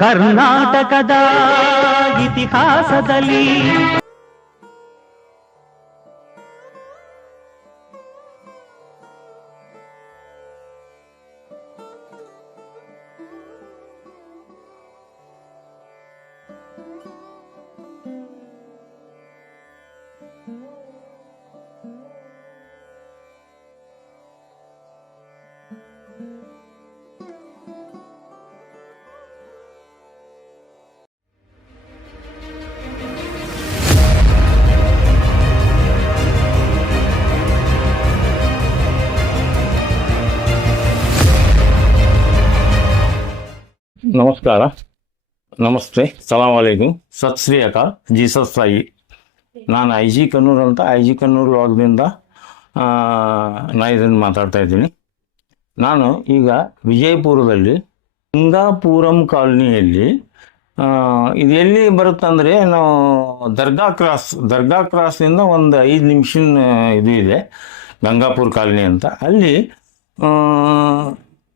ಕರ್ನಾಟಕದ ಇತಿಹಾಸದಲ್ಲಿ ನಮಸ್ಕಾರ, ನಮಸ್ತೆ, ಸಲಾಮ್ ಅಲೈಕುಂ, ಸತ್ ಶ್ರೀ ಅಕಾಲ್, ಜೀಸಸ್ ತಾಯಿ. ನಾನು ಐ ಜಿ ಕನ್ನೂರು ಅಂತ ಐ ಜಿ ಕನ್ನೂರು ಲಾಗ್ದಿಂದ ನಾ ಇದನ್ನು ಮಾತಾಡ್ತಾ ಇದ್ದೀನಿ. ನಾನು ಈಗ ವಿಜಯಪುರದಲ್ಲಿ ಗಂಗಾಪುರಂ ಕಾಲನಿಯಲ್ಲಿ ಇದು ಎಲ್ಲಿ ಬರುತ್ತಂದರೆ, ನಾವು ದರ್ಗಾ ಕ್ರಾಸ್ನಿಂದ ಒಂದು 5 ನಿಮಿಷದ ಇದು ಇದೆ, ಗಂಗಾಪುರ ಕಾಲನಿ ಅಂತ. ಅಲ್ಲಿ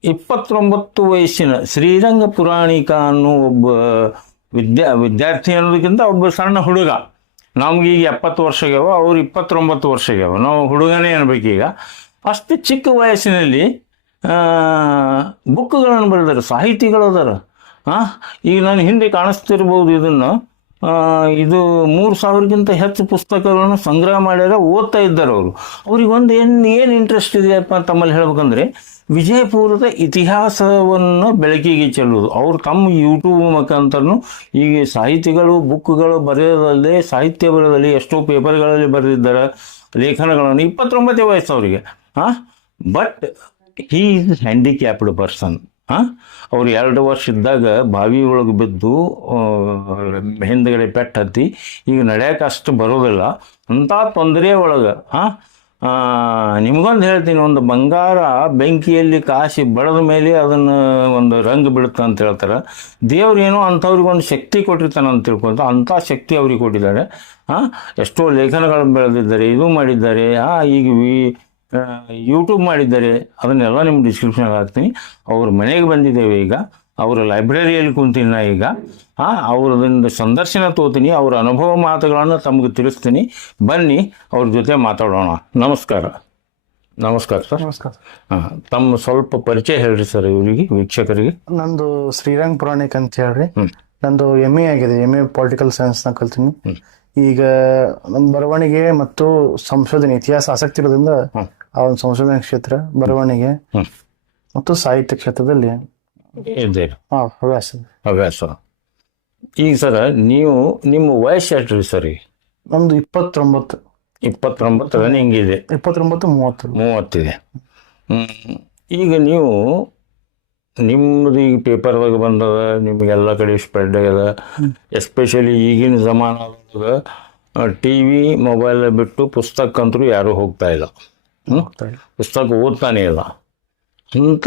29 ವಯಸ್ಸಿನ ಶ್ರೀರಂಗ ಪುರಾಣಿಕ ಅನ್ನೋ ಒಬ್ಬ ವಿದ್ಯಾರ್ಥಿ ಅನ್ನೋದಕ್ಕಿಂತ ಒಬ್ಬ ಸಣ್ಣ ಹುಡುಗ. ನಮಗೀಗ 70 ವರ್ಷ ಆಗ್ಯಾವ, ಅವ್ರು 29 ವರ್ಷ ಆಗ್ಯಾವ. ನಾವು ಹುಡುಗನೇ ಅನ್ಬೇಕೀಗ. ಅಷ್ಟು ಚಿಕ್ಕ ವಯಸ್ಸಿನಲ್ಲಿ ಬುಕ್ಗಳನ್ನು ಬರೆದಾರೆ, ಸಾಹಿತಿಗಳು ಅದಾರ. ಈಗ ನಾನು ಹಿಂದೆ ಕಾಣಿಸ್ತಿರ್ಬೋದು ಇದನ್ನು. ಇದು 3000ಕ್ಕಿಂತ ಹೆಚ್ಚು ಪುಸ್ತಕಗಳನ್ನು ಸಂಗ್ರಹ ಮಾಡ್ಯಾರ, ಓದ್ತಾ ಇದ್ದಾರೆ ಅವರು. ಅವ್ರಿಗೆ ಒಂದು ಏನು ಇಂಟ್ರೆಸ್ಟ್ ಇದೆಯಪ್ಪ ತಮ್ಮಲ್ಲಿ ಹೇಳ್ಬೇಕಂದ್ರೆ, ವಿಜಯಪುರದ ಇತಿಹಾಸವನ್ನು ಬೆಳಕಿಗೆ ಚೆಲ್ಲುವುದು. ಅವರು ತಮ್ಮ ಯೂಟ್ಯೂಬ್ ಮುಖಾಂತರನು ಈಗ ಸಾಹಿತಿಗಳು ಬುಕ್ಗಳು ಬರೆಯೋದಲ್ಲದೆ ಸಾಹಿತ್ಯ ಬರೆಯೋದಲ್ಲಿ ಎಷ್ಟೋ ಪೇಪರ್ಗಳಲ್ಲಿ ಬರೆದಿದ್ದಾರೆ ಲೇಖನಗಳನ್ನು. 29 ವಯಸ್ಸು ಅವರಿಗೆ. But he is handicapped person. ಅವ್ರು 2 ವರ್ಷ ಇದ್ದಾಗ ಬಾವಿ ಒಳಗೆ ಬಿದ್ದು ಹಿಂದ್ಗಡೆ ಪೆಟ್ಟು ಹತ್ತಿ ಈಗ ನಡೆಯೋಕೆ ಅಷ್ಟು ಬರೋದಿಲ್ಲ. ಅಂಥ ತೊಂದರೆ ಒಳಗೆ ನಿಮ್ಗೊಂದು ಹೇಳ್ತೀನಿ, ಒಂದು ಬಂಗಾರ ಬೆಂಕಿಯಲ್ಲಿ ಕಾಸಿ ಬಡದ ಮೇಲೆ ಅದನ್ನು ಒಂದು ರಂಗು ಬಿಡುತ್ತೆ ಅಂತ ಹೇಳ್ತಾರೆ. ದೇವ್ರೇನೋ ಅಂಥವ್ರಿಗೊಂದು ಶಕ್ತಿ ಕೊಟ್ಟಿರ್ತಾನೆ ಅಂತ ತಿಳ್ಕೊತ ಅಂಥ ಶಕ್ತಿ ಅವ್ರಿಗೆ ಕೊಟ್ಟಿದ್ದಾರೆ. ಎಷ್ಟೋ ಲೇಖನಗಳನ್ನು ಬೆಳೆದಿದ್ದಾರೆ, ಇದು ಮಾಡಿದ್ದಾರೆ. ಈಗ ಯೂಟ್ಯೂಬ್ ಮಾಡಿದ್ದಾರೆ. ಅದನ್ನೆಲ್ಲ ನಿಮ್ಮ ಡಿಸ್ಕ್ರಿಪ್ಷನಲ್ಲಿ ಹಾಕ್ತೀನಿ. ಅವ್ರ ಮನೆಗೆ ಬಂದಿದ್ದೇವೆ ಈಗ, ಅವರ ಲೈಬ್ರರಿಯಲ್ಲಿ ಕುಂತೀನಿ ನಾ ಈಗ. ಅವ್ರದೊಂದು ಸಂದರ್ಶನ ತೋತೀನಿ, ಅವ್ರ ಅನುಭವ ಮಾತುಗಳನ್ನು ತಮಗೆ ತಿಳಿಸ್ತೀನಿ. ಬನ್ನಿ ಅವ್ರ ಜೊತೆ ಮಾತಾಡೋಣ. ನಮಸ್ಕಾರ. ನಮಸ್ಕಾರ ಸರ್. ನಮಸ್ಕಾರ. ತಮ್ಮ ಸ್ವಲ್ಪ ಪರಿಚಯ ಹೇಳ್ರಿ ಸರ್ ಇವರಿಗೆ, ವೀಕ್ಷಕರಿಗೆ. ನಂದು ಶ್ರೀರಂಗ್ ಪುರಾಣಿಕ್ ಅಂತ ಹೇಳ್ರಿ. ನಂದು MA ಆಗಿದೆ, MA ಪೊಲಿಟಿಕಲ್ ಸೈನ್ಸ್ ನ ಕಲ್ತೀನಿ. ಈಗ ನಮ್ಮ ಬರವಣಿಗೆ ಮತ್ತು ಸಂಶೋಧನೆ ಇತಿಹಾಸ ಆಸಕ್ತಿ ಇರೋದ್ರಿಂದ ಆ ಒಂದು ಸಂಶೋಧನಾ ಕ್ಷೇತ್ರ, ಬರವಣಿಗೆ ಮತ್ತು ಸಾಹಿತ್ಯ ಕ್ಷೇತ್ರದಲ್ಲಿ ಹವ್ಯಾಸ. ಈಗ ಸರ್, ನೀವು ನಿಮ್ಮ ವಯಸ್ಸು ಎಷ್ಟ್ರಿ ಸರ್? ನಮ್ದು 29. 29 ರನ್ನಿಂಗ್ ಇದೆ. 29-30 ಇದೆ. ಈಗ ನೀವು ನಿಮ್ಮದು ಈಗ ಪೇಪರ್ದಾಗ ಬಂದದ, ನಿಮಗೆಲ್ಲ ಕಡೆ ಸ್ಪ್ರೆಡ್ ಆಗ್ಯದ. ಎಸ್ಪೆಷಲಿ ಈಗಿನ ಜಮಾನದಾಗ TV ಮೊಬೈಲ್ ಬಿಟ್ಟು ಪುಸ್ತಕಂತರೂ ಯಾರೂ ಹೋಗ್ತಾ ಇಲ್ಲ, ಪುಸ್ತಕ ಓದ್ತಾನೆ ಇಲ್ಲ. ಇಂಥ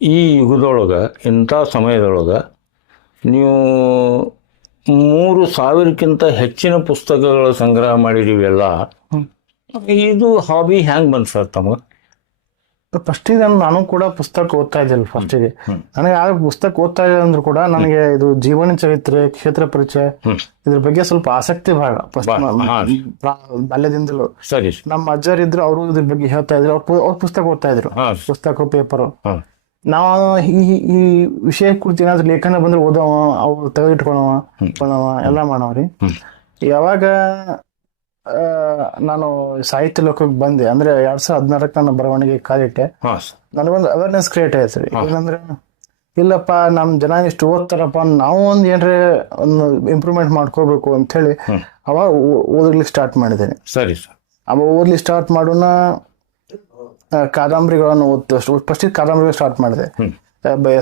ಈ ಯುಗದೊಳಗೆ, ಇಂಥ ಸಮಯದೊಳಗೆ ನೀವು 3000ಕ್ಕಿಂತ ಹೆಚ್ಚಿನ ಪುಸ್ತಕಗಳ ಸಂಗ್ರಹ ಮಾಡಿದೀವೆಲ್ಲ. ಇದು ಹಾಬಿ ಹ್ಯಾಂಗ್ ಬಂತು ಸರ್ ತಮಗೆ? ಫಸ್ಟಿಗೆ ನಾನು ಕೂಡ ಪುಸ್ತಕ ಓದ್ತಾ ಇದ್ದಿಲ್ಲ. ಫಸ್ಟಿಗೆ ನನಗೆ ಯಾವ ಪುಸ್ತಕ ಓದ್ತಾ ಇಲ್ಲ ಅಂದ್ರೂ ಕೂಡ ನನಗೆ ಇದು ಜೀವನ ಚರಿತ್ರೆ, ಕ್ಷೇತ್ರ ಪರಿಚಯ, ಇದ್ರ ಬಗ್ಗೆ ಸ್ವಲ್ಪ ಆಸಕ್ತಿ ಬಹಳ ಬಾಲ್ಯದಿಂದಲೂ. ಸರಿ. ನಮ್ಮ ಅಜ್ಜರಿದ್ರು, ಅವರು ಇದ್ರ ಬಗ್ಗೆ ಹೇಳ್ತಾ ಇದ್ರು. ಅವ್ರ ಪುಸ್ತಕ ಓದ್ತಾ ಇದ್ರು, ಪುಸ್ತಕ ಪೇಪರ್. ನಾವು ಈ ವಿಷಯ ಕುರಿತು ಏನಾದ್ರು ಲೇಖನ ಬಂದ್ರೆ ಓದವ, ಅವ್ರು ತೆಗೆದಿಟ್ಕೊಳವ ಎಲ್ಲ ಮಾಡವ್ರಿ. ಯಾವಾಗ ನಾನು ಸಾಹಿತ್ಯ ಲೋಕಕ್ಕೆ ಬಂದೆ ಅಂದ್ರೆ 2016 ನಾನು ಬರವಣಿಗೆ ಕಾಲಿಟ್ಟೆ. ನನಗೊಂದು ಅವೇರ್ನೆಸ್ ಕ್ರಿಯೇಟ್ ಆಯ್ತು ರೀ. ಏನಂದ್ರೆ ಇಲ್ಲಪ್ಪ, ನಮ್ ಜನ ಇಷ್ಟು ಓದ್ತಾರಪ್ಪ, ನಾವು ಒಂದ್ ಏನ್ರೆ ಒಂದು ಇಂಪ್ರೂವ್ಮೆಂಟ್ ಮಾಡ್ಕೋಬೇಕು ಅಂತ ಹೇಳಿ ಅವಾಗ ಓದ್ಲಿಕ್ಕೆ ಸ್ಟಾರ್ಟ್ ಮಾಡಿದ್ದೇನೆ. ಸರಿ ಸರ್. ಅವಾಗ ಓದ್ಲಿಕ್ಕೆ ಸ್ಟಾರ್ಟ್ ಮಾಡೋಣ, ಕಾದಂಬರಿಗಳನ್ನು ಓದ್ತು. ಫಸ್ಟ್ ಕಾದಂಬರಿ ಸ್ಟಾರ್ಟ್ ಮಾಡಿದೆ.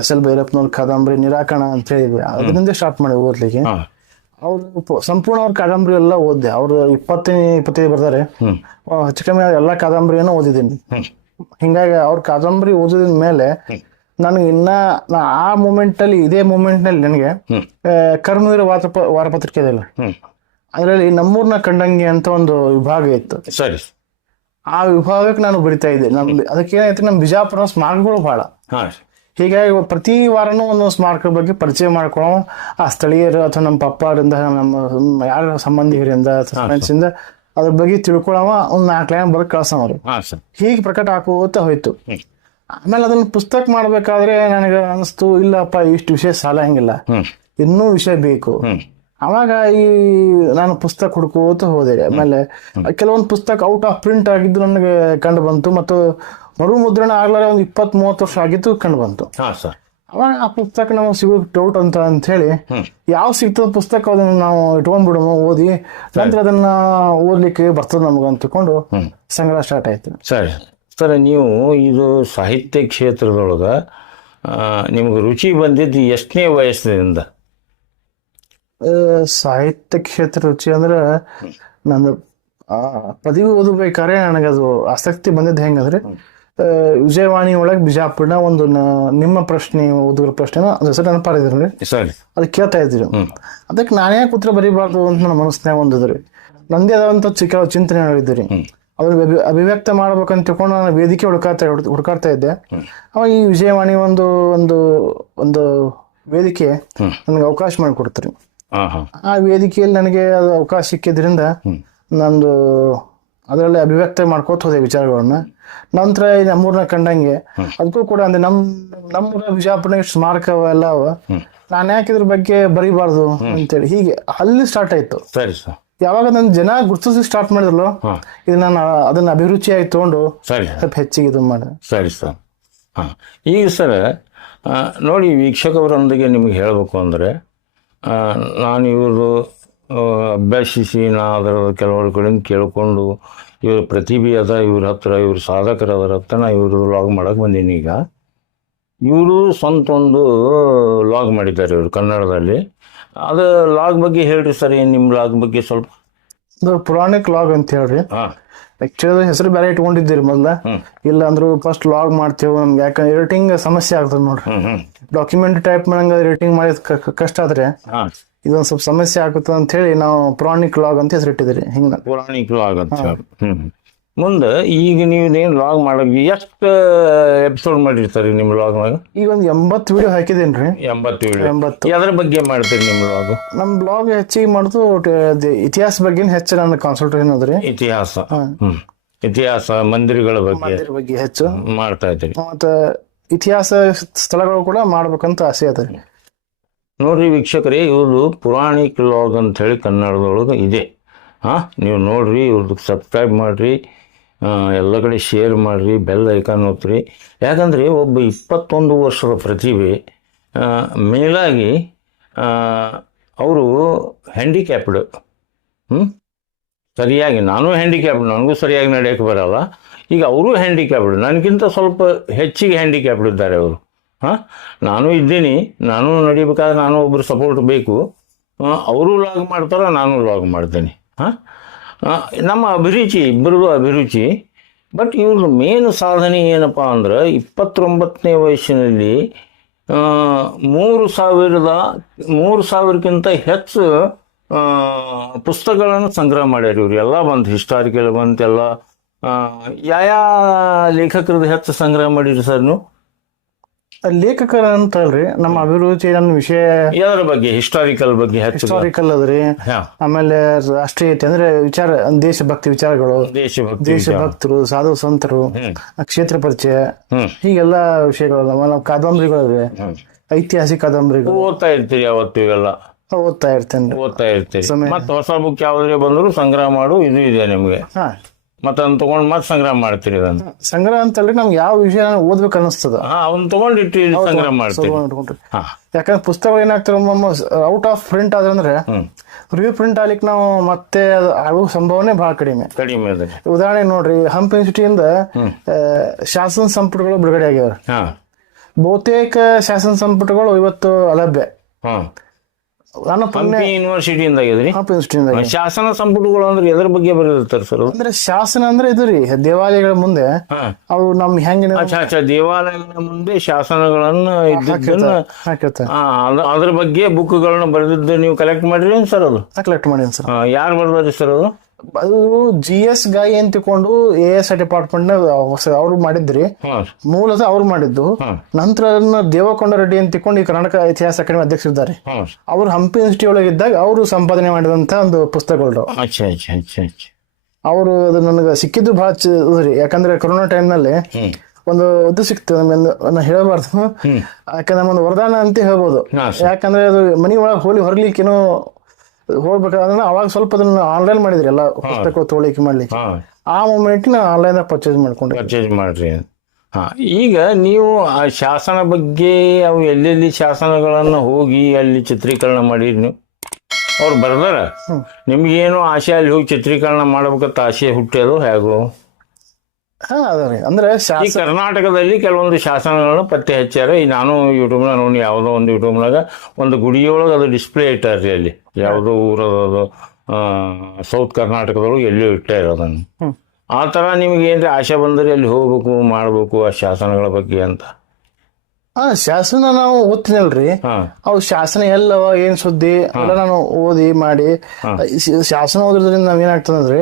SL ಭೈರಪ್ಪನವ್ರ ಕಾದಂಬರಿ ನಿರಾಕರಣ ಅಂತ ಹೇಳಿದ್ವಿ, ಅದರಿಂದ ಸ್ಟಾರ್ಟ್ ಮಾಡಿದೆ ಓದ್ಲಿಕ್ಕೆ. ಅವ್ರು ಸಂಪೂರ್ಣ ಅವ್ರ ಕಾದಂಬರಿ ಎಲ್ಲ ಓದಿದೆ. ಅವ್ರು 25 ಬರ್ತಾರೆ, ಹೆಚ್ಚು ಕಮ್ಮಿ ಎಲ್ಲ ಕಾದಂಬರಿಯನ್ನು ಓದಿದ್ದೀನಿ. ಹಿಂಗಾಗಿ ಅವ್ರ ಕಾದಂಬರಿ ಓದಿದ ಮೇಲೆ ನನಗೆ ಆ ಮೂಮೆಂಟ್ ಅಲ್ಲಿ, ಇದೇ ಮೂಮೆಂಟ್ ನಲ್ಲಿ ನನಗೆ ಕರ್ಮವೀರ ವಾರಪತ್ರಿಕೆ ಇದೆಯಲ್ಲ, ಅದರಲ್ಲಿ ನಮ್ಮೂರ್ನ ಕಂಡಂಗೆ ಅಂತ ಒಂದು ವಿಭಾಗ ಇತ್ತು. ಸರಿ. ಆ ವಿಭಾಗಕ್ಕೆ ನಾನು ಬರಿತಾ ಇದ್ದೆ. ಅದಕ್ಕೆ ಏನಾಯ್ತು, ನಮ್ಮ ಬಿಜಾಪುರ ಸ್ಮಾರಕಗಳು ಬಹಳ. ಹೀಗಾಗಿ ಪ್ರತಿ ವಾರನೂ ಒಂದೊಂದು ಸ್ಮಾರಕದ ಬಗ್ಗೆ ಪರಿಚಯ ಮಾಡ್ಕೊಳ್ಳೋ, ಆ ಸ್ಥಳೀಯರು ಅಥವಾ ನಮ್ಮ ಪಪ್ಪಾರಿಂದ ನಮ್ಮ ಯಾರ ಸಂಬಂಧಿಕರಿಂದ ಫ್ರೆಂಡ್ಸಿಂದ ಅದ್ರ ಬಗ್ಗೆ ತಿಳ್ಕೊಳ್ಳವ ಒಂದು 4 ಲೈನ್ ಬರೋಕೆ ಕಳ್ಸೋರು. ಹೀಗೆ ಪ್ರಕಟ ಹಾಕೋತ ಹೋಯ್ತು. ಆಮೇಲೆ ಅದನ್ನ ಪುಸ್ತಕ ಮಾಡ್ಬೇಕಾದ್ರೆ ನನಗೆ ಅನಿಸ್ತು, ಇಲ್ಲಪ್ಪ ಇಷ್ಟು ವಿಷಯ ಸಾಲಂಗಿಲ್ಲ, ಇನ್ನೂ ವಿಷಯ ಬೇಕು. ಅವಾಗ ನಾನು ಪುಸ್ತಕ ಹುಡ್ಕೋತ ಹೋದೆ. ಆಮೇಲೆ ಕೆಲವೊಂದು ಪುಸ್ತಕ ಔಟ್ ಆಫ್ ಪ್ರಿಂಟ್ ಆಗಿದ್ದು ನನಗೆ ಕಂಡು ಬಂತು, ಮತ್ತು ಮರು ಮುದ್ರಣ ಆಗ್ಲಾರ ಒಂದು 20-30 ವರ್ಷ ಆಗಿತ್ತು ಕಂಡು ಬಂತು. ಅವಾಗ ಆ ಪುಸ್ತಕ ನಮಗೆ ಸಿಗೋದು ಡೌಟ್ ಅಂತ ಹೇಳಿ ಯಾವ ಸಿಗ್ತದ ಪುಸ್ತಕ ಅದನ್ನ ನಾವು ಇಟ್ಕೊಂಡ್ಬಿಡೋಣ, ಓದಿ ನಂತರ ಅದನ್ನ ಓದ್ಲಿಕ್ಕೆ ಬರ್ತದ ನಮ್ಗೆ ಅಂತಕೊಂಡು ಸಂಗ್ರಹ ಸ್ಟಾರ್ಟ್ ಆಯ್ತು. ಸರ್, ನೀವು ಇದು ಸಾಹಿತ್ಯ ಕ್ಷೇತ್ರದೊಳಗೆ ನಿಮ್ಗೆ ರುಚಿ ಬಂದಿದ್ದು ಎಷ್ಟನೇ ವಯಸ್ಸಿನಿಂದ? ಸಾಹಿತ್ಯ ಕ್ಷೇತ್ರ ರುಚಿ ಅಂದ್ರೆ ನಾನು ಪದವಿ ಓದಬೇಕಾದ್ರೆ ನನಗದು ಆಸಕ್ತಿ ಬಂದಿದ್ದು ಹೆಂಗಂದ್ರೆ, ವಿಜಯವಾಣಿ ಒಳಗೆ ಬಿಜಾಪುರನ ಒಂದು ನಿಮ್ಮ ಪ್ರಶ್ನೆ ಓದುಗರ ಪ್ರಶ್ನೆ ಅದ್ರ ಹೆಸರು ನೆನಪಾರಿದ್ರಿ, ಅದು ಕೇಳ್ತಾ ಇದ್ರಿ. ಅದಕ್ಕೆ ನಾನೇ ಕೂತ್ರೆ ಬರೀಬಾರ್ದು ಅಂತ ನನ್ನ ಮನಸ್ಸಿನಾಗ ಒಂದಿದ್ರಿ. ನಂದೇ ಆದಂತ ಕೆಲವು ಚಿಂತನೆ ಹೇಳಿದ್ರಿ. ಅವ್ರಿಗೆ ಅಭಿವ್ಯಕ್ತ ಮಾಡ್ಬೇಕಂತ ತಿಳ್ಕೊಂಡು ನಾನು ವೇದಿಕೆ ಹುಡುಕಾಡ್ತಾ ಇದ್ದೆ. ಅವಾಗ ಈ ವಿಜಯವಾಣಿ ಒಂದು ಒಂದು ಒಂದು ವೇದಿಕೆ ನನಗೆ ಅವಕಾಶ ಮಾಡಿಕೊಡ್ತಾರೆ. ಆ ವೇದಿಕೆಯಲ್ಲಿ ನನಗೆ ಅದು ಅವಕಾಶ ಸಿಕ್ಕಿದ್ರಿಂದ ನಂದು ಅದರಲ್ಲಿ ಅಭಿವ್ಯಕ್ತ ಮಾಡ್ಕೋತ ಹೋದೆ ವಿಚಾರಗಳನ್ನ. ನಂತರ ನಮ್ಮೂರ್ನ ಕಂಡಂಗೆ ಅದಕ್ಕೂ ಕೂಡ ಅಂದ್ರೆ ನಮ್ಮೂರ ಬಿಜಾಪುರ ಸ್ಮಾರಕ ಎಲ್ಲ ನಾನು ಯಾಕೆ ಇದ್ರ ಬಗ್ಗೆ ಬರೀಬಾರ್ದು ಅಂತೇಳಿ ಹೀಗೆ ಅಲ್ಲಿ ಸ್ಟಾರ್ಟ್ ಆಯ್ತು. ಯಾವಾಗ ನನ್ ಜನ ಗುರ್ತಿಸಿ ಸ್ಟಾರ್ಟ್ ಮಾಡಿದ್ರಲ್ಲೋ, ಇದು ನಾನು ಅದನ್ನ ಅಭಿರುಚಿಯಾಗಿ ತಗೊಂಡು ಸ್ವಲ್ಪ ಹೆಚ್ಚಿಗೆ ಇದು ಮಾಡಿದೆ. ಸರಿ ಸರ್. ಈಗ ಸರ್ ನೋಡಿ, ವೀಕ್ಷಕರೊಂದಿಗೆ ನಿಮ್ಗೆ ಹೇಳಬೇಕು ಅಂದರೆ, ನಾನು ಇವರು ಅಭ್ಯಾಸಿಸಿ ಅದರ ಕೆಲವರು ಕಡೆಯಿಂದ ಕೇಳಿಕೊಂಡು ಇವ್ರ ಪ್ರತಿಭೆ ಅದ ಇವ್ರ ಹತ್ರ, ಇವ್ರ ಸಾಧಕರ ಹತ್ರ ನಾ ಇವರು ಲಾಗ್ ಮಾಡಕ್ಕೆ ಬಂದೀನಿ. ಈಗ ಇವರು ಸ್ವಂತ ಒಂದು ಲಾಗ್ ಮಾಡಿದ್ದಾರೆ ಇವರು ಕನ್ನಡದಲ್ಲಿ. ಅದು ಲಾಗ್ ಬಗ್ಗೆ ಹೇಳ್ರಿ ಸರ್, ಏನು ನಿಮ್ಮ ಲಾಗ್ ಬಗ್ಗೆ ಸ್ವಲ್ಪ? ಪುರಾಣಿಕ್ ಲಾಗ್ ಅಂತ ಹೇಳ್ರಿ. ಆಕ್ಚುಲಿ ಹೆಸರು ಬೇರೆ ಇಟ್ಕೊಂಡಿದ್ದೀರಿ ಮೊದಲ. ಇಲ್ಲ ಅಂದ್ರು ಫಸ್ಟ್ ಲಾಗ್ ಮಾಡ್ತೇವೆ, ನಮ್ಗೆ ಯಾಕಂದ್ರೆ ಎಡಿಟಿಂಗ್ ಸಮಸ್ಯೆ ಆಗ್ತದೆ ನೋಡ್ರಿ. ಡಾಕ್ಯುಮೆಂಟ್ ಟೈಪ್ ಮಾಡಂಗ ಎಡಿಟಿಂಗ್ ಮಾಡಿದ ಕಷ್ಟ ಆದ್ರೆ ಇದೊಂದು ಸ್ವಲ್ಪ ಸಮಸ್ಯೆ ಆಗುತ್ತೆ ಅಂತ ಹೇಳಿ ನಾವು ಪುರಾಣಿಕ್ ಲಾಗ್ ಅಂತ ಹೆಸರು ಇಟ್ಟಿದ್ದೀರಿ. ಹಿಂಗ ಪುರಾಣಿಕ್ ಲಾಗ್ ಅಂತ. ಮುಂದೆ ಈಗ ನೀವೇನು ಲಾಗ್ ಮಾಡೋದು ಎಷ್ಟು ಎಪಿಸೋಡ್ ಮಾಡಿರ್ತಾರೆ ನಿಮ್ಮ ಲಾಗ್ನಾಗ? ಈಗ ಒಂದು 80 ವಿಡಿಯೋ ಹಾಕಿದೇನ್ರಿ. 80 ವಿಡಿಯೋ ಯಾವ್ದ್ರ ಬಗ್ಗೆ ಮಾಡ್ತೀರಿ ನಿಮ್ಮ ಲಾಗ್? ನಮ್ ಬ್ಲಾಗ್ ಹೆಚ್ಚಿಗೆ ಮಾಡುದು ಇತಿಹಾಸ ಬಗ್ಗೆ ಹೆಚ್ಚು ನನ್ನ ಕಾನ್ಸಂಟ್ರೇಷನ್ ಅದ್ರಿ. ಇತಿಹಾಸ ಮಂದಿರಗಳ ಬಗ್ಗೆ ಹೆಚ್ಚು ಮಾಡ್ತಾ ಇದ್ದೀರಿ. ಮತ್ತೆ ಇತಿಹಾಸ ಸ್ಥಳಗಳು ಕೂಡ ಮಾಡ್ಬೇಕಂತ ಆಸೆ ಅದ. ನೋಡ್ರಿ ವೀಕ್ಷಕರೇ, ಇವ್ರದ್ದು ಪುರಾಣಿಕ್ ಲಾಗ್ ಅಂತ ಹೇಳಿ ಕನ್ನಡದೊಳಗೆ ಇದೆ. ನೀವು ನೋಡ್ರಿ, ಇವ್ರದ್ದು ಸಬ್ಸ್ಕ್ರೈಬ್ ಮಾಡಿರಿ, ಎಲ್ಲ ಕಡೆ ಶೇರ್ ಮಾಡಿರಿ, ಬೆಲ್ ಐಕಾನ್ ಒತ್ತಿರಿ. ಯಾಕಂದರೆ ಒಬ್ಬ 21 ವರ್ಷದ ಪ್ರತಿಭೆ, ಮೇಲಾಗಿ ಅವರು ಹ್ಯಾಂಡಿಕ್ಯಾಪ್ಡ್. ಸರಿಯಾಗಿ ನಾನು ಹ್ಯಾಂಡಿಕ್ಯಾಪ್ಡ್, ನನಗೂ ಸರಿಯಾಗಿ ನಡೆಯೋಕ್ಕೆ ಬರಲ್ಲ. ಈಗ ಅವರು ಹ್ಯಾಂಡಿಕ್ಯಾಪ್ಡ್, ನನಗಿಂತ ಸ್ವಲ್ಪ ಹೆಚ್ಚಿಗೆ ಹ್ಯಾಂಡಿಕ್ಯಾಪ್ಡ್ ಇದ್ದಾರೆ ಅವರು. ನಾನು ಇದ್ದೀನಿ, ನಾನು ನಡಿಬೇಕಾದ್ರೆ ನಾನು ಒಬ್ಬರು ಸಪೋರ್ಟ್ ಬೇಕು. ಅವರು ಲಾಗ್ ಮಾಡ್ತಾರೆ, ನಾನು ಲಾಗ್ ಮಾಡ್ತೇನೆ. ನಮ್ಮ ಅಭಿರುಚಿ, ಇಬ್ಬರದು ಅಭಿರುಚಿ. ಬಟ್ ಇವ್ರದ್ದು ಮೇನ್ ಸಾಧನೆ ಏನಪ್ಪ ಅಂದ್ರೆ, 29ನೇ ವಯಸ್ಸಿನಲ್ಲಿ 3,000ಕ್ಕಿಂತ ಹೆಚ್ಚು ಪುಸ್ತಕಗಳನ್ನು ಸಂಗ್ರಹ ಮಾಡ್ಯಾರ ಇವ್ರು. ಎಲ್ಲ ಬಂತು, ಹಿಸ್ಟಾರಿಕಲ್ ಬಂತು ಎಲ್ಲ. ಯಾವ ಲೇಖಕರದ್ದು ಹೆಚ್ಚು ಸಂಗ್ರಹ ಮಾಡಿರಿ ಸರ್ ನೀವು? ಲೇಖಕರ ಅಂತ ಅಲ್ರಿ, ನಮ್ಮ ಅಭಿರುಚಿ ನನ್ನ ವಿಷಯ ಯಾವ್ದ್ರ ಬಗ್ಗೆ? ಹಿಸ್ಟಾರಿಕಲ್ ಬಗ್ಗೆ ಹೆಚ್ಚು. ಹಿಸ್ಟಾರಿಕಲ್ ಅದ್ರಿ. ಆಮೇಲೆ ರಾಷ್ಟ್ರೀಯತೆ ಅಂದ್ರೆ ವಿಚಾರ, ದೇಶಭಕ್ತಿ ವಿಚಾರಗಳು, ದೇಶಭಕ್ತರು, ಸಾಧು ಸಂತರು, ಕ್ಷೇತ್ರ ಪರಿಚಯ, ಹೀಗೆಲ್ಲ ವಿಷಯಗಳು. ನಮ್ಮ ಕಾದಂಬರಿಗಳಿವೆ, ಐತಿಹಾಸಿಕ ಕಾದಂಬರಿಗಳು. ಓದ್ತಾ ಇರ್ತೀರಿ ಯಾವತ್ತು? ಇವೆಲ್ಲ ಓದ್ತಾ ಇರ್ತೀರಿ. ಮತ್ತೆ ಹೊಸ ಬುಕ್ ಯಾವ್ದ್ರೆ ಬಂದ್ರು ಸಂಗ್ರಹ ಮಾಡು ಇದು ಇದೆ ನಿಮ್ಗೆ. ಮತ್ತೆ ಅದನ್ನ ತಗೊಂಡ್ ಮತ್ತೆ ಸಂಗ್ರಹ ಮಾಡ್ತೀರಿ? ಅದನ್ನ ಸಂಗ್ರಹ ಅಂತಲ್ರಿ, ನಮ್ಗೆ ಯಾವ ವಿಷಯ ಓದ್ಬೇಕು ಅನಿಸ್ತದ ಅವನ್ನ ತಗೊಂಡಿಟ್ಟು ಸಂಗ್ರಹ ಮಾಡ್ತೀವಿ. ಯಾಕಂದ್ರೆ ಪುಸ್ತಕಗಳು ಏನಾಗ್ತಾರ ಔಟ್ ಆಫ್ ಪ್ರಿಂಟ್ ಆದ್ರೆ ರೀಪ್ರಿಂಟ್ ಆಗ್ಲಿಕ್ಕೆ ನಾವು ಮತ್ತೆ ಆಗೋ ಸಂಭವನೆ ಬಹಳ ಕಡಿಮೆ. ಉದಾಹರಣೆ ನೋಡ್ರಿ, ಹಂಪಿ ಯೂನಿವರ್ಸಿಟಿಯಿಂದ ಶಾಸನ ಸಂಪುಟಗಳು ಬಿಡುಗಡೆ ಆಗ್ಯಾವ. ಬಹುತೇಕ ಶಾಸನ ಸಂಪುಟಗಳು ಇವತ್ತು ಅಲಭ್ಯ. ಯೂನಿವರ್ಸಿಟಿಯಿಂದ ಶಾಸನ ಸಂಪುಟಗಳು ಅಂದ್ರೆ ಎದ್ರ ಬಗ್ಗೆ ಬರೆದಿರ್ತಾರೆ ಸರ್? ಅಂದ್ರೆ ಶಾಸನ ಅಂದ್ರೆ ಇದು ರೀ, ದೇವಾಲಯಗಳ ಮುಂದೆ ಅವು ನಮ್ ಹೆಂಗ ದೇವಾಲಯಗಳ ಮುಂದೆ ಶಾಸನಗಳನ್ನ ಅದ್ರ ಬಗ್ಗೆ ಬುಕ್ಗಳನ್ನ ಬರೆದಿದ್ದು ನೀವು ಕಲೆಕ್ಟ್ ಮಾಡಿರಿ ಸರ್? ಅದು ಕಲೆಕ್ಟ್ ಮಾಡಿ ಸರ್. ಯಾರು ಬರ್ದಾರಿ ಸರ್ ಅದು? ಅದು GS ಗಾಯಿ ಅಂತ ತಿಳ್ಕೊಂಡು AS ಡಿಪಾರ್ಟ್ಮೆಂಟ್ ಅವ್ರು ಮಾಡಿದ್ರಿ, ಹಾಂ ಮೂಲತಃ ಅವ್ರು ಮಾಡಿದ್ದು. ನಂತರ ಅದನ್ನ ದೇವಕೊಂಡ ರೆಡ್ಡಿ ಅಂತ ತಿಳ್ಕೊಂಡು ಈ ಕರ್ನಾಟಕ ಇತಿಹಾಸ ಅಕಾಡೆಮಿ ಅಧ್ಯಕ್ಷರಿದ್ದಾರೆ. ಹಾಂ ಅವರು ಹಂಪಿ ಯೂನಿವರ್ಸಿಟಿ ಒಳಗೆ ಇದ್ದಾಗ ಅವರು ಸಂಪಾದನೆ ಮಾಡಿದಂತ ಒಂದು ಪುಸ್ತಕಗಳು. ಅಚ್ಚಾ ಅಚ್ಚಾ ಅಚ್ಚಾ ಅಚ್ಚಾ. ಅವರು ಅದು ನನಗೆ ಸಿಕ್ಕಿದ್ದು ಬಹಳ ರೀ. ಯಾಕಂದ್ರೆ ಕೊರೋನಾ ಟೈಮ್ನಲ್ಲಿ ಒಂದು ಇದು ಸಿಕ್ತು ನಮ್ಗೆ, ಹೇಳಬಾರ್ದು ಯಾಕಂದ್ರೆ ನಮ್ಮೊಂದು ವರದಾನ ಅಂತ ಹೇಳ್ಬೋದು. ಯಾಕಂದ್ರೆ ಅದು ಮನಿ ಒಳಗೆ ಹೊರಲಿಕ್ಕೇನೋ ಹೋಗ್ಬೇಕಾದ್ರೆ ಅವಾಗ ಸ್ವಲ್ಪ ಅದನ್ನ ಆನ್ಲೈನ್ ಮಾಡಿದ್ರಿ ಎಲ್ಲ ಪುಸ್ತಕ ತೊಗೊಳಿಕೆ ಮಾಡ್ಲಿಕ್ಕೆ. ಆ ಮೂಮೆಂಟ್ ನಾ ಆನ್ಲೈನ್ ಪರ್ಚೇಸ್ ಮಾಡ್ರಿ. ಹಾ, ಈಗ ನೀವು ಆ ಶಾಸನ ಬಗ್ಗೆ ಅವು ಎಲ್ಲೆಲ್ಲಿ ಶಾಸನಗಳನ್ನ ಹೋಗಿ ಅಲ್ಲಿ ಚಿತ್ರೀಕರಣ ಮಾಡಿ ಅವ್ರು ಬರ್ದಾರ, ನಿಮ್ಗೇನು ಆಸೆ ಅಲ್ಲಿ ಹೋಗಿ ಚಿತ್ರೀಕರಣ ಮಾಡ್ಬೇಕಂತ ಆಸೆ ಹುಟ್ಟೋದು ಹೇಗೋ? ಅದ್ರಿ ಅಂದ್ರೆ ಈ ಕರ್ನಾಟಕದಲ್ಲಿ ಕೆಲವೊಂದು ಶಾಸನಗಳನ್ನ ಪತ್ತೆ ಹಚ್ಚಾರ. ಈ ನಾನು ಯೂಟ್ಯೂಬ್ನಾಗ ನೋಡಿ, ಯಾವುದೋ ಒಂದು ಯೂಟ್ಯೂಬ್ನಾಗ ಒಂದು ಗುಡಿಯೊಳಗೆ ಅದು ಡಿಸ್ಪ್ಲೇ ಇಟ್ಟಾರ್ರಿ. ಅಲ್ಲಿ ಯಾವುದೋ ಊರದು ಸೌತ್ ಕರ್ನಾಟಕದೊಳಗೆ ಎಲ್ಲೂ ಇಟ್ಟಾರ ಅದನ್ನು. ಆ ಥರ ನಿಮ್ಗೆ ಏನ್ರಿ ಆಸೆ ಬಂದರೆ ಅಲ್ಲಿ ಹೋಗ್ಬೇಕು ಮಾಡ್ಬೇಕು ಆ ಶಾಸನಗಳ ಬಗ್ಗೆ ಅಂತ? ಶಾಸನ ನಾವು ಓದ್ತೀನಲ್ರಿ, ಅವು ಶಾಸನ ಎಲ್ಲವ ಏನ್ ಸುದ್ದಿ ಎಲ್ಲ ನಾನು ಓದಿ ಮಾಡಿ. ಶಾಸನ ಓದ್ರಿಂದ ನಾವ್ ಏನಾಗ್ತದಂದ್ರೆ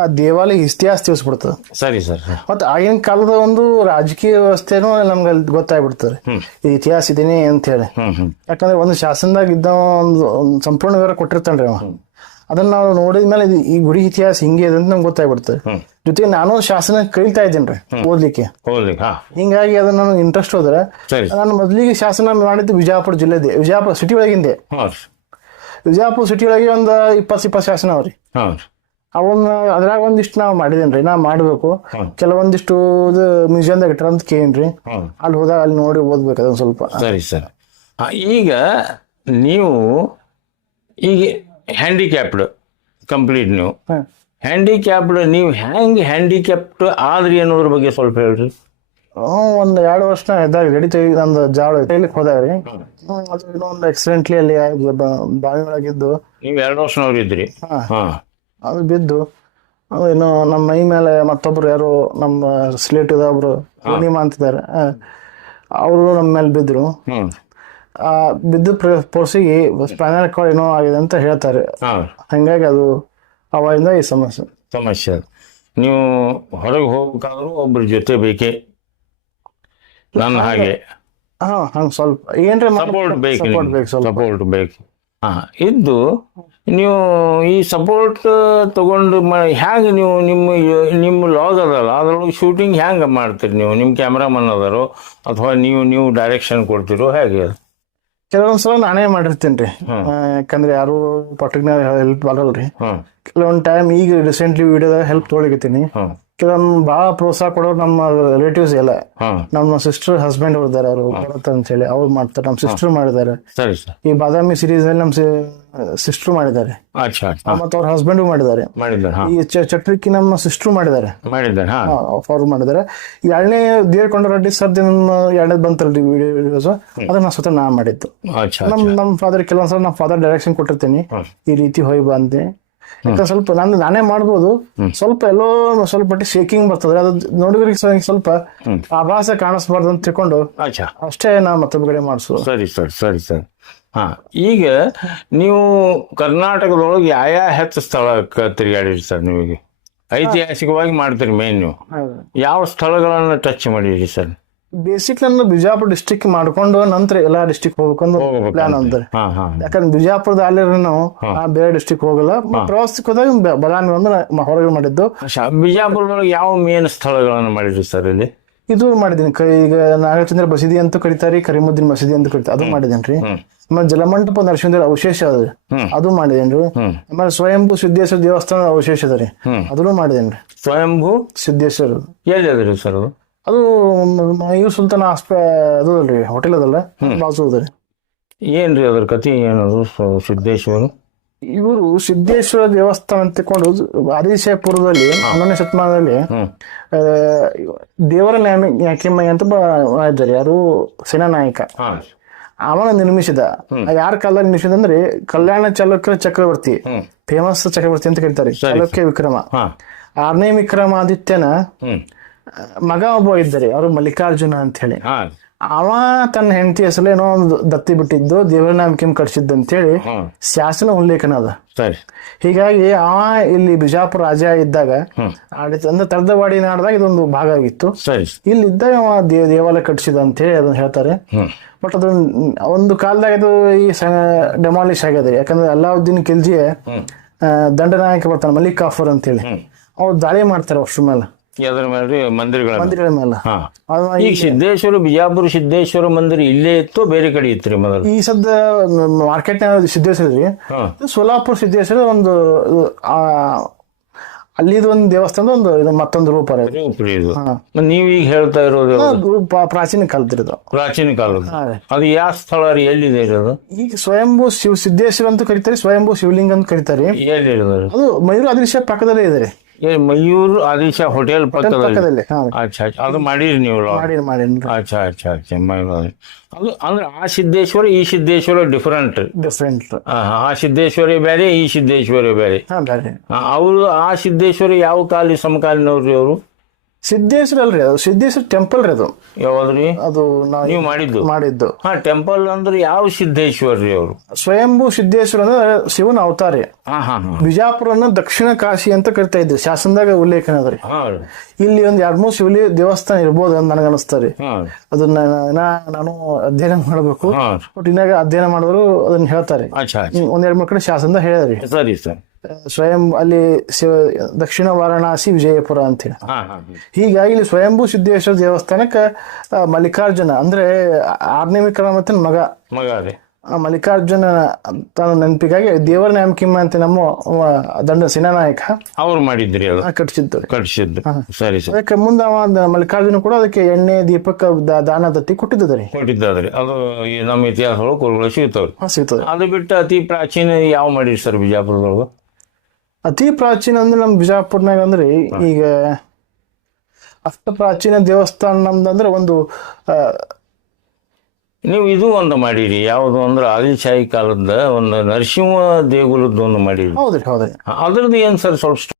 ಆ ದೇವಾಲಯ ಇತಿಹಾಸ ತಿಳಿಸ್ಬಿಡ್ತದೆ. ಸರಿ ಸರ್. ಮತ್ತೆ ಆಗಿನ ಕಾಲದ ಒಂದು ರಾಜಕೀಯ ವ್ಯವಸ್ಥೆನೂ ನಮ್ಗೆ ಅಲ್ಲಿ ಗೊತ್ತಾಗ್ಬಿಡ್ತದೆ, ಈ ಇತಿಹಾಸ ಇದೀನಿ ಅಂತ ಹೇಳಿ. ಯಾಕಂದ್ರೆ ಒಂದು ಶಾಸನದಾಗ ಇದ್ದ ಒಂದು ಸಂಪೂರ್ಣ ವಿವರ ಕೊಟ್ಟಿರ್ತಾನ್ರಿ ಅವ. ಅದನ್ನ ನಾವು ನೋಡಿದ್ಮೇಲೆ ಈ ಗುಡಿ ಇತಿಹಾಸ ಹಿಂಗೆ ಇದೆ ಅಂತ ನಮ್ಗೆ ಗೊತ್ತಾಗ್ಬಿಡ್ತದೆ. ಜೊತೆಗೆ ನಾನು ಶಾಸನ ಕಲಿತಾ ಇದ್ದೇನ್ರಿ ಓದ್ಲಿಕ್ಕೆ. ಹಿಂಗಾಗಿ ಅದನ್ನ ನನಗೆ ಇಂಟ್ರೆಸ್ಟ್ ಹೋದ್ರೆ ನಾನು ಮೊದಲಿಗೆ ಶಾಸನ ಮಾಡಿದ್ದು ವಿಜಯಪುರ ಜಿಲ್ಲೆ, ವಿಜಯಪುರ ಸಿಟಿ ಒಳಗಿಂದೆ. ವಿಜಯಪುರ ಸಿಟಿ ಒಳಗೆ ಒಂದು 20 ಶಾಸನ ಅವ್ರಿ. ಅವನ್ನ ಅದ್ರಾಗ ಒಂದಿಷ್ಟು ನಾವು ಮಾಡಿದೇನ್ರಿ, ನಾ ಮಾಡ್ಬೇಕು. ಕೆಲವೊಂದಿಷ್ಟು ಮ್ಯೂಸಿಯಂದಾಗ ಇಟ್ಟಾರ ಅಂತ ಕೇಳೇನ್ರಿ, ಅಲ್ಲಿ ಹೋದಾಗ ಅಲ್ಲಿ ನೋಡಿ ಓದ್ಬೇಕು ಅದೊಂದು ಸ್ವಲ್ಪ. ಸರಿ ಸರ್. ಈಗ ನೀವು ಈಗ ಹ್ಯಾಂಡಿಕ್ಯಾಪ್ಡ್ ಕಂಪ್ಲೀಟ್, ನೀವು ಹ್ಯಾಂಡಿಕ್ಯಾಪ್ಡ್, ನೀವು ಹೆಂಗೆ ಹ್ಯಾಂಡಿಕ್ಯಾಪ್ಡ್ ಆದ್ರಿ ಅನ್ನೋದ್ರ ಬಗ್ಗೆ ಸ್ವಲ್ಪ ಹೇಳ್ರಿ. ಒಂದ್ 2 ವರ್ಷ ಇದ್ದಾಗ ನಡೀತಿ ನಂದು ಜಾಳ ತೈಲಿಕ್ಕೆ ಹೋದಾಗ್ರಿ. ಅದು ಇನ್ನೊಂದು ಆಕ್ಸಿಡೆಂಟ್ಲಿ ಅಲ್ಲಿ ಬಾವಿ ಒಳಗಿದ್ದು. ನೀವು 2 ವರ್ಷನವ್ರು ಇದ್ರಿ? ಅದು ಬಿದ್ದು ಏನೋ ನಮ್ಮ ಮೈ ಮೇಲೆ ಮತ್ತೊಬ್ರು ಯಾರು ನಮ್ಮ ಸ್ಲೇಟ್ ಒಬ್ರು ಪೂರ್ಣಿಮಾ ಅಂತಿದ್ದಾರೆ, ಅವರು ನಮ್ಮ ಮೇಲೆ ಬಿದ್ರು. ಬಿದ್ದು ಪೋರ್ಸಿಗೆ ಸ್ಪೈನಲ್ ಕಾರ್ಡ್ ಏನೋ ಆಗಿದೆ ಅಂತ ಹೇಳ್ತಾರೆ. ಹಂಗಾಗಿ ಅದು ಅವಾಗಿಂದ ಈ ಸಮಸ್ಯೆ. ನೀವು ಹೊರಗೆ ಹೋಗ್ಬೇಕಾದ್ರೂ ಒಬ್ರ ಜೊತೆ ಬೇಕೇ, ನನ್ನ ಹಾಗೆ ಹಂಗ ಸ್ವಲ್ಪ ಏನ್ರಿ ಸಪೋರ್ಟ್ ಬೇಕು. ಇದ್ದು ನೀವು ಈ ಸಪೋರ್ಟ್ ತಗೊಂಡು ಹ್ಯಾಂಗ ನೀವು ನಿಮ್ಮ ಲಾಗ್ ಅದಲ್ಲ ಅದ್ರೊಳಗೆ ಶೂಟಿಂಗ್ ಹ್ಯಾಂಗ ಮಾಡ್ತೀರಿ ನೀವು? ನಿಮ್ಮ ಕ್ಯಾಮ್ರಾಮನ್ ಅದಾರೋ ಅಥವಾ ನೀವು ಡೈರೆಕ್ಷನ್ ಕೊಡ್ತಿರೋ ಹೇಗೆ? ಕೆಲವೊಂದ್ಸಲ ನಾನೇ ಮಾಡಿರ್ತೇನ್ರಿ, ಯಾಕಂದ್ರೆ ಯಾರು ಪರ್ಟಿಕ್ಯುಲರ್ ಹೆಲ್ಪ್ ಆಗಲ್ರಿ. ಕೆಲವೊಂದ್ ಟೈಮ್ ಈಗ ರೀಸೆಂಟ್ಲಿ ವಿಡಿಯೋದಾಗ ಹೆಲ್ಪ್ ತೊಗೊಳಿಕತ್ತೀನಿ. ಕೆಲವೊಂದು ಬಹಳ ಪ್ರೋತ್ಸಾಹ ಕೊಡೋರು ನಮ್ಮ ರಿಲೇಟಿವ್ಸ್ ಎಲ್ಲ. ನಮ್ಮ ಸಿಸ್ಟರ್ ಹಸ್ಬೆಂಡ್ ಇದ್ದಾರೆ, ಅವರು ಭರತ್ ಅಂತ ಹೇಳಿ ಅವ್ರು ಮಾಡ್ತಾರೆ. ನಮ್ಮ ಸಿಸ್ಟರ್ ಮಾಡಿದ್ದಾರೆ. ಈ ಬಾದಾಮಿ ಸೀರೀಸ್ ಅಲ್ಲಿ ನಮ್ಮ ಸಿಸ್ಟರ್ ಮಾಡಿದ್ದಾರೆ, ಮತ್ತೆ ಅವ್ರ ಹಸ್ಬೆಂಡ್ ಮಾಡಿದ್ದಾರೆ. ಈ ಚಟ್ರಿಕಿ ನಮ್ಮ ಸಿಸ್ಟರ್ ಮಾಡಿದ್ದಾರೆ. ಅವ್ರು ಮಾಡಿದ್ದಾರೆ. 2ನೇ ದೇವರಕೊಂಡ ರೆಡ್ಡಿ ಸರ್ದಿ ನಮ್ಮ 2ನೇದು ಬಂತಲ್ರಿ ವಿಡಿಯೋಸ್, ಅದನ್ನ ಸ್ವತಃ ನಾ ಮಾಡಿದ್ದು. ನಮ್ಮ ಫಾದರ್ ಕೆಲವೊಂದ್ಸಲ ನಮ್ಮ ಫಾದರ್ ಡೈರೆಕ್ಷನ್ ಕೊಟ್ಟಿರ್ತೀನಿ, ಈ ರೀತಿ ಹೋಗಿ ಬಂದೆ. ಯಾಕಂದ್ರೆ ಸ್ವಲ್ಪ ನಾನೇ ಮಾಡ್ಬೋದು, ಸ್ವಲ್ಪ ಎಲ್ಲೋ ಸ್ವಲ್ಪ ಮಟ್ಟಿ ಶೇಕಿಂಗ್ ಬರ್ತದ್ರೆ, ಅದು ನೋಡಿದ್ರಿಗೆ ಸ್ವಲ್ಪ ಆಭಾಸ ಕಾಣಿಸ್ಬಾರ್ದು ಅಂತ ತಿಳ್ಕೊಂಡು ಅಷ್ಟೇ ನಾ ಮತ್ತೊಬ್ಬ ಕಡೆ ಮಾಡಿಸೋದು. ಸರಿ. ಈಗ ನೀವು ಕರ್ನಾಟಕದೊಳಗೆ ಯಾವ ಹೆಚ್ಚು ಸ್ಥಳಕ್ಕೆ ತಿರುಗಾಡಿರಿ ಸರ್? ನಿಮಗೆ ಐತಿಹಾಸಿಕವಾಗಿ ಮಾಡ್ತೀರಿ ಮೇನ್, ನೀವು ಯಾವ ಸ್ಥಳಗಳನ್ನ ಟಚ್ ಮಾಡಿರಿ ಸರ್? ಬೇಸಿಕ್ ನನ್ನ ಬಿಜಾಪುರ ಡಿಸ್ಟಿಕ್ ಮಾಡ್ಕೊಂಡು ನಂತರ ಎಲ್ಲಾ ಡಿಸ್ಟಿಕ್ ಹೋಗ್ಬೇಕಂದು ಪ್ಲಾನ್ ಅಂತಾರೆ. ಯಾಕಂದ್ರೆ ಬಿಜಾಪುರದ ಅಲ್ಲಿ ನಾವು ಬೇರೆ ಡಿಸ್ಟಿಕ್ ಹೋಗಲ್ಲ. ಪ್ರವಾಸಕ್ಕೆ ಹೋದಾಗ ಬದಾಮಿ ಒಂದು ಹೊರಗೆ ಮಾಡಿದ್ದು. ಬಿಜಾಪುರದೊಳಗೆ ಯಾವ ಮೇನ್ ಸ್ಥಳಗಳನ್ನು ಮಾಡಿದ್ರಿ ಸರ್ ಇಲ್ಲಿ? ಇದು ಮಾಡಿದೀನಿ. ಈಗ ನಾಗಚಂದ್ರ ಬಸದಿ ಅಂತ ಕರೀತಾರೆ, ಕರೀಮುದ್ದೀನ್ ಮಸೀದಿ ಅಂತ ಕರೀತಾರೆ, ಅದು ಮಾಡಿದೇನ್ರಿ. ಆಮೇಲೆ ಜಲಮಂಟಪ ನರಸಿಂಹ ಅವಶೇಷ ಅದ, ಅದು ಮಾಡಿದೇನ್ರಿ. ಆಮೇಲೆ ಸ್ವಯಂಭೂ ಸಿದ್ದೇಶ್ವರ ದೇವಸ್ಥಾನ ಅವಶೇಷ ಅದ ರೀ, ಅದನ್ನು ಮಾಡಿದೇನ್ರಿ. ಸ್ವಯಂಭೂ ಸಿದ್ದೇಶ್ವರ ಎಲ್ಲಿ ಅದ್ರಿ ಸರ್? ಅದು ಮಯೂರ್ ಸುಲ್ತಾನ ಅದು ಅಲ್ರಿ, ಹೋಟೆಲ್ ಅದಲ್ಲ, ಬಾಜು ಅದ್ರಿ. ಏನ್ರಿ ಅದ್ರ ಕಥೆ ಏನದು ಸಿದ್ದೇಶ್ವರ? ಇವರು ಸಿದ್ದೇಶ್ವರ ದೇವಸ್ಥಾನ ಅಂತ ತಿಳ್ಕೊಂಡು ಆದಿಶಯಪುರದಲ್ಲಿ 11ನೇ ಶತಮಾನದಲ್ಲಿ ದೇವರ ನ್ಯಾಕಿಮಯ್ಯ ಅಂತ ಇದ್ದಾರೆ, ಯಾರು ಸೇನಾ ನಾಯಕ, ಅವನ ನಿರ್ಮಿಸಿದ. ಯಾರ ಕಾಲದಲ್ಲಿ ನಿರ್ಮಿಸಿದ ಅಂದ್ರೆ ಕಲ್ಯಾಣ ಚಾಲುಕ್ಯ ಚಕ್ರವರ್ತಿ, ಫೇಮಸ್ ಚಕ್ರವರ್ತಿ ಅಂತ ಕರೀತಾರೆ, ಚಾಲುಕ್ಯ ವಿಕ್ರಮ. 6ನೇ ವಿಕ್ರಮಾದಿತ್ಯನ ಮಗ ಒಬ್ಬ ಇದ್ದಾರೆ, ಅವರು ಮಲ್ಲಿಕಾರ್ಜುನ ಅಂತ ಹೇಳಿ. ಅವ ತನ್ನ ಹೆಂಡತಿ ಹೆಸರು ಏನೋ ಒಂದು ದತ್ತಿ ಬಿಟ್ಟಿದ್ದು ದೇವರ ನಾಮಕಿಮ್ ಕಟ್ಸಿದ್ದು ಅಂತೇಳಿ ಹ್ಮ್ ಶಾಸನ ಉಲ್ಲೇಖನ ಅದ. ಸರಿ. ಹೀಗಾಗಿ ಅವ ಇಲ್ಲಿ ಬಿಜಾಪುರ ರಾಜ ಇದ್ದಾಗ ಆಡಳಿತ ಅಂದ್ರೆ ತರದವಾಡಿ ನಾಡ್ದಾಗ ಇದೊಂದು ಭಾಗ ಆಗಿತ್ತು. ಸರಿ. ಇಲ್ಲಿದ್ದಾಗ ಅವ ದೇವಾಲಯ ಕಟ್ಸಿದ ಅಂತ ಹೇಳಿ ಅದನ್ನ ಹೇಳ್ತಾರೆ. ಹ್ಮ್ ಬಟ್ ಅದು ಒಂದು ಕಾಲದಾಗ ಇದು ಈ ಡೆಮಾಲಿಷ್ ಆಗಿದೆ. ಯಾಕಂದ್ರೆ ಅಲ್ಲಾವುದ್ದೀನ್ ಖಿಲ್ಜಿ ದಂಡನಾಯಕ ಬರ್ತಾನೆ ಮಲಿಕ್ ಕಾಫರ್ ಅಂತೇಳಿ, ಅವ್ರು ದಾಳಿ ಮಾಡ್ತಾರೆ ಅಷ್ಟ್ರ ಮೇಲೆ, ಯಾವ್ದ್ರ ಮೇಲೆ? ಮಂದಿರಗಳ ಮೇಲೆ. ಹಾ. ಈಗ ಸಿದ್ದೇಶ್ವರ ಬಿಜಾಪುರ ಸಿದ್ದೇಶ್ವರ ಮಂದಿರ ಇಲ್ಲೇ ಇತ್ತು, ಬೇರೆ ಕಡೆ ಇತ್ತು ಮೊದಲು? ಈ ಸದ್ದ ಮಾರ್ಕೆಟ್ ಸಿದ್ದೇಶ್ವರ ರೀ, ಸೋಲಾಪುರ ಸಿದ್ದೇಶ್ವರ ಒಂದು ಅಲ್ಲಿದು ಒಂದು ದೇವಸ್ಥಾನದ ಒಂದು ಇದು ಮತ್ತೊಂದು ರೂಪ ರೀ ಇದು. ನೀವ್ ಈಗ ಹೇಳ್ತಾ ಇರೋದು ಪ್ರಾಚೀನ ಕಾಲದಿರೋದು, ಪ್ರಾಚೀನ ಕಾಲದ. ಅದು ಯಾವ ಸ್ಥಳ ರೀ? ಎಲ್ಲಿದೆ ಇರೋದು? ಈಗ ಸ್ವಯಂಭೂ ಸಿದ್ದೇಶ್ವರ ಅಂತ ಕರೀತಾರೆ, ಸ್ವಯಂಭೂ ಶಿವಲಿಂಗ ಅಂತ ಕರೀತಾರೆ. ಎಲ್ಲಿ ಇರೋದು? ಅದು ಮಯೂರ ಅದೃಶ್ಯ ಪಕ್ಕದಲ್ಲೇ ಇದೆ ರೀ. ಮಯೂರ್ ಆದಿಶ ಹೋಟೆಲ್ ಪಕ್ಕದಲ್ಲಿ. ಹಾ. ಅಚ್ಚಾ ಅಚ್ಚಾ, ಅದು ಮಾಡಿರಿ ನೀವು? ಮಾಡೀನಿ. ಅಚ್ಚಾ ಅಚ್ಚಾ ಅಚ್ಚಾ. ಅದು ಅಂದ್ರೆ ಆ ಸಿದ್ದೇಶ್ವರ ಈ ಸಿದ್ದೇಶ್ವರ ಡಿಫರೆಂಟ್. ಆ ಸಿದ್ದೇಶ್ವರಿ ಬೇರೆ, ಈ ಸಿದ್ದೇಶ್ವರಿ ಬೇರೆ. ಅವರು ಆ ಸಿದ್ದೇಶ್ವರಿ ಯಾವ ಕಾಲಿ ಸಮಕಾಲೀನವ್ರಿ ಅವರು? ಸಿದ್ದೇಶ್ವರ ಅಲ್ರಿ, ಅದು ಸಿದ್ದೇಶ್ವರ ಟೆಂಪಲ್ ರೀ. ಅದು ಯಾವ್ದ್ರಿ? ಅದು ನೀವು ಮಾಡಿದ್ದು? ಹಾ. ಟೆಂಪಲ್ ಅಂದ್ರೆ ಯಾವ ಸಿದ್ದೇಶ್ವರ ರೀ ಅವರು? ಸ್ವಯಂಭೂ ಸಿದ್ದೇಶ್ವರ ಅಂದ್ರೆ ಶಿವನ ಅವತಾರ. ಬಿಜಾಪುರನ ದಕ್ಷಿಣ ಕಾಶಿ ಅಂತ ಕರಿತಾ ಇದ್ರು, ಶಾಸನದಾಗ ಉಲ್ಲೇಖನ ಅದ್ರಿ. ಇಲ್ಲಿ ಒಂದ್ 2-3 ಶಿವಲಿ ದೇವಸ್ಥಾನ ಇರ್ಬೋದು ಅಂತ ನನಗೆ ಅನಿಸ್ತಾರೆ. ಅದನ್ನ ನಾನು ಅಧ್ಯಯನ ಮಾಡ್ಬೇಕು, ಬಟ್ ಇನ್ನಾಗ ಅಧ್ಯಯನ ಮಾಡಿದ್ರು ಅದನ್ನ ಹೇಳ್ತಾರೆ. 1-2-3 ಕಡೆ ಶಾಸನದಾಗ ಹೇಳಿದ್ರಿ. ಸರಿ ಸರ್. ಸ್ವಯಂ ಅಲ್ಲಿ ದಕ್ಷಿಣ ವಾರಣಾಸಿ ವಿಜಯಪುರ ಅಂತ ಹೇಳಿ. ಹೀಗಾಗಿ ಇಲ್ಲಿ ಸ್ವಯಂಭೂ ಸಿದ್ದೇಶ್ವರ ದೇವಸ್ಥಾನಕ್ಕೆ ಮಲ್ಲಿಕಾರ್ಜುನ ಅಂದ್ರೆ 6ನೇ ವಿಕ್ರಮಾದಿತ್ಯನ ಮಗ ರೀ ಮಲ್ಲಿಕಾರ್ಜುನ ತಾನು ನೆನಪಿಗಾಗಿ ದೇವರ ನ್ಯಾಮಕಿಮ್ಮ ಅಂತ ನಮ್ಮ ದಂಡ ಸೇನಾನಾಯಕ ಅವ್ರು ಮಾಡಿದ್ರಿ, ಕಟ್ಟಿಸಿದ್ದು. ಸರಿ ಸರ್. ಅದಕ್ಕೆ ಮುಂದೆ ಮಲ್ಲಿಕಾರ್ಜುನ ಕೂಡ ಅದಕ್ಕೆ ಎಣ್ಣೆ ದೀಪಕ ದಾನ ದತ್ತಿ ಕೊಟ್ಟಿದ್ದರಿ. ಅದು ನಮ್ಮ ಇತಿಹಾಸಗಳು ಸಿಗ್ತವ್ರಿ. ಅದು ಬಿಟ್ಟು ಅತಿ ಪ್ರಾಚೀನ ಯಾವ ಮಾಡಿರಿ ಸರ್ ಬಿಜಾಪುರದೊಳಗ? ಅತಿ ಪ್ರಾಚೀನ ಅಂದ್ರೆ ನಮ್ ಬಿಜಾಪುರ್ನಾಗ ಅಂದ್ರೆ ಈಗ ಅಷ್ಟ ಪ್ರಾಚೀನ ದೇವಸ್ಥಾನ ನಮ್ದಂದ್ರೆ ಒಂದು ನೀವು ಇದು ಒಂದು ಮಾಡಿರಿ, ಯಾವುದು ಅಂದ್ರೆ ಆದಿಶಾಹಿ ಕಾಲದ ಒಂದು ನರಸಿಂಹ ದೇಗುಲದ ಒಂದು ಮಾಡಿರಿ. ಹೌದ್ರಿ. ಅದ್ರದ್ದು ಏನ್ ಸರ್ ಸ್ವಲ್ಪ